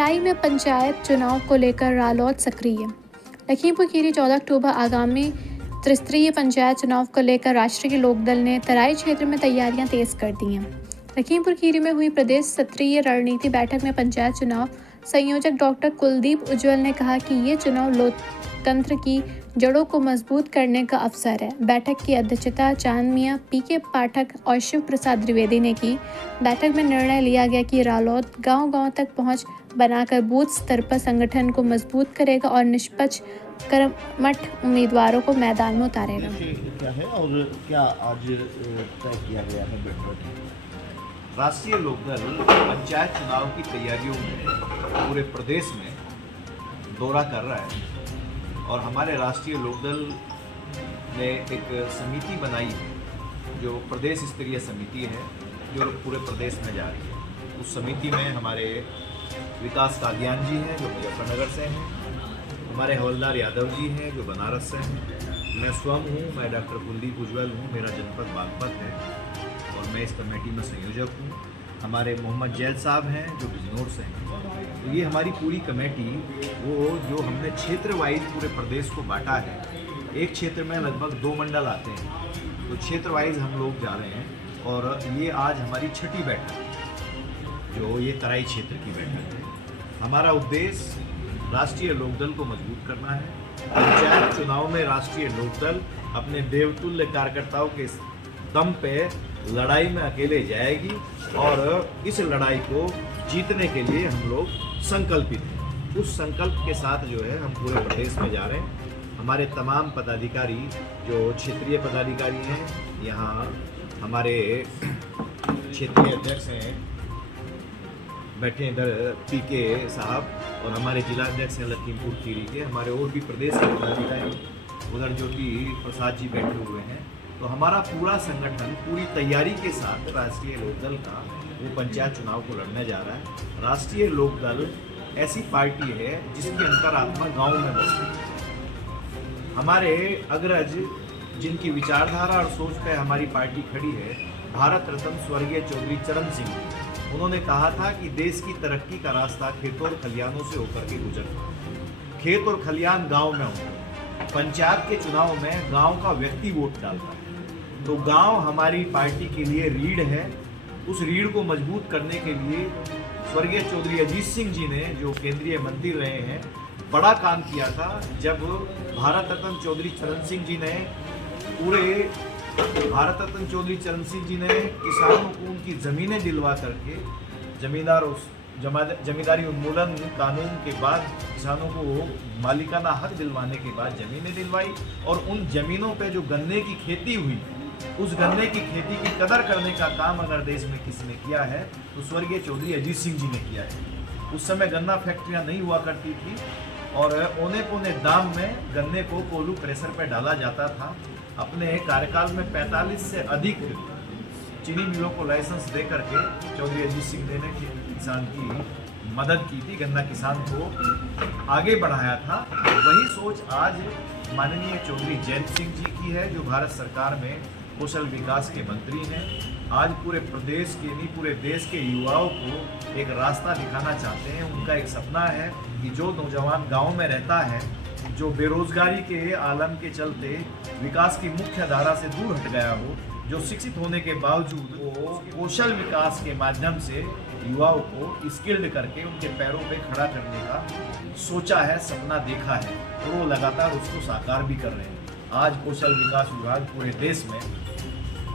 तराई में पंचायत चुनाव को लेकर रालोद सक्रिय। लखीमपुर खीरी 14 अक्टूबर आगामी त्रिस्तरीय पंचायत चुनाव को लेकर राष्ट्रीय लोकदल ने तराई क्षेत्र में तैयारियां तेज कर दी हैं। लखीमपुर खीरी में हुई प्रदेश स्तरीय रणनीति बैठक में पंचायत चुनाव संयोजक डॉक्टर कुलदीप उज्ज्वल ने कहा कि ये चुनाव लोकतंत्र की जड़ों को मजबूत करने का अवसर है। बैठक की अध्यक्षता चांद मियां, पीके पाठक और शिव प्रसाद द्विवेदी ने की। बैठक में निर्णय लिया गया कि रालोद गांव-गांव तक पहुंच बनाकर बूथ स्तर पर संगठन को मजबूत करेगा और निष्पक्ष कर्मठ उम्मीदवारों को मैदान में उतारेगा। क्या है और क्या आज तय किया गया है बैठक? राष्ट्रीय लोकदल पंचायत चुनाव की तैयारियों में पूरे प्रदेश में दौरा कर रहा है और हमारे राष्ट्रीय लोकदल ने एक समिति बनाई है जो प्रदेश स्तरीय समिति है जो पूरे प्रदेश में जा रही है। उस समिति में हमारे विकास कादियान जी हैं जो मुजफ्फरनगर से हैं, हमारे हवलदार यादव जी हैं जो बनारस से हैं, मैं स्वयं हूँ, मैं डॉक्टर कुलदीप उज्ज्वल हूँ, मेरा जनपद बागपत है और मैं इस कमेटी में संयोजक हूँ। हमारे मोहम्मद जैद साहब हैं जो बिजनौर से हैं। तो ये हमारी पूरी कमेटी वो जो हमने क्षेत्र वाइज पूरे प्रदेश को बांटा है, एक क्षेत्र में लगभग 2 मंडल आते हैं, तो क्षेत्र वाइज हम लोग जा रहे हैं और ये आज हमारी 6ठी बैठक है जो ये तराई क्षेत्र की बैठक है। हमारा उद्देश्य राष्ट्रीय लोकदल को मजबूत करना है। पंचायत चुनाव में राष्ट्रीय लोकदल अपने देवतुल्य कार्यकर्ताओं के दम पे लड़ाई में अकेले जाएगी और इस लड़ाई को जीतने के लिए हम लोग संकल्पित हैं। उस संकल्प के साथ जो है हम पूरे प्रदेश में जा रहे हैं। हमारे तमाम पदाधिकारी जो क्षेत्रीय पदाधिकारी हैं, यहाँ हमारे क्षेत्रीय अध्यक्ष हैं बैठे इधर पीके साहब और हमारे जिला अध्यक्ष हैं लखीमपुर खीरी के, हमारे और भी प्रदेश के पदाधिकारी उधर ज्योति प्रसाद जी बैठे हुए हैं। तो हमारा पूरा संगठन पूरी तैयारी के साथ राष्ट्रीय लोकदल का वो पंचायत चुनाव को लड़ने जा रहा है। राष्ट्रीय लोकदल ऐसी पार्टी है जिसकी अंतरात्मा गांव में बसती है। हमारे अग्रज जिनकी विचारधारा और सोच पे हमारी पार्टी खड़ी है, भारत रत्न स्वर्गीय चौधरी चरण सिंह, उन्होंने कहा था कि देश की तरक्की का रास्ता खेतों और खलियानों से होकर के गुजरता। खेत और खलियान गांव में होते। पंचायत के चुनाव में गांव का व्यक्ति वोट डालता है, तो गांव हमारी पार्टी के लिए रीढ़ है। उस रीढ़ को मजबूत करने के लिए स्वर्गीय चौधरी अजीत सिंह जी ने जो केंद्रीय मंत्री रहे हैं, बड़ा काम किया था। जब भारत रत्न चौधरी चरण सिंह जी ने किसानों को उनकी ज़मीनें दिलवा करके जमींदारी उन्मूलन कानून के बाद किसानों को मालिकाना हक दिलवाने के बाद ज़मीनें दिलवाई और उन ज़मीनों पे जो गन्ने की खेती हुई, उस गन्ने की खेती की कदर करने का काम अगर देश में किसने किया है तो स्वर्गीय चौधरी अजीत सिंह जी ने किया है। उस समय गन्ना फैक्ट्रियां नहीं हुआ करती थी और औने पौने दाम में गन्ने को कोल्हू प्रेशर पर डाला जाता था। अपने कार्यकाल में 45 से अधिक चीनी मिलों को लाइसेंस दे करके चौधरी अजीत सिंह ने किसान की मदद की थी, गन्ना किसान को आगे बढ़ाया था। वही सोच आज माननीय चौधरी जयंत सिंह जी की है जो भारत सरकार में कौशल विकास के मंत्री हैं। आज पूरे प्रदेश के नहीं पूरे देश के युवाओं को एक रास्ता दिखाना चाहते हैं। उनका एक सपना है कि जो नौजवान गांव में रहता है, जो बेरोजगारी के आलम के चलते विकास की मुख्य धारा से दूर हट गया हो, जो शिक्षित होने के बावजूद वो कौशल विकास के माध्यम से युवाओं को स्किल्ड करके उनके पैरों पे खड़ा करने का सोचा है, सपना देखा है और वो लगातार उसको साकार भी कर रहे हैं। आज कौशल विकास विभाग पूरे देश में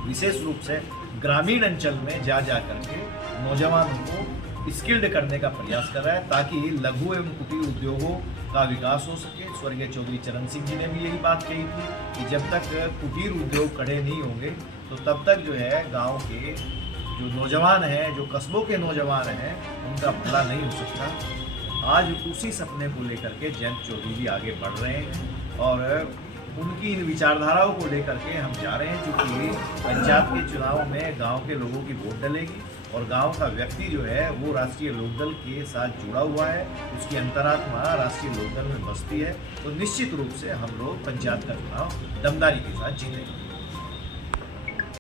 विशेष रूप से ग्रामीण अंचल में जा करके नौजवानों को स्किल्ड करने का प्रयास कर रहा है ताकि लघु एवं कुटीर उद्योगों का विकास हो सके। स्वर्गीय चौधरी चरण सिंह जी ने भी यही बात कही थी कि जब तक कुटीर उद्योग खड़े नहीं होंगे तो तब तक जो है गांव के जो नौजवान हैं, जो कस्बों के नौजवान हैं, उनका भला नहीं हो सकता। आज उसी सपने को लेकर के जयंत चौधरी जी आगे बढ़ रहे हैं और उनकी इन विचारधाराओं को लेकर के हम जा रहे हैं, क्योंकि पंचायत के चुनाव में गांव के लोगों की वोट डलेगी और गांव का व्यक्ति जो है वो राष्ट्रीय लोकदल के साथ जुड़ा हुआ है, उसकी अंतरात्मा राष्ट्रीय लोकदल में बसती है। तो निश्चित रूप से हम लोग पंचायत का चुनाव दमदारी के साथ जीतेंगे।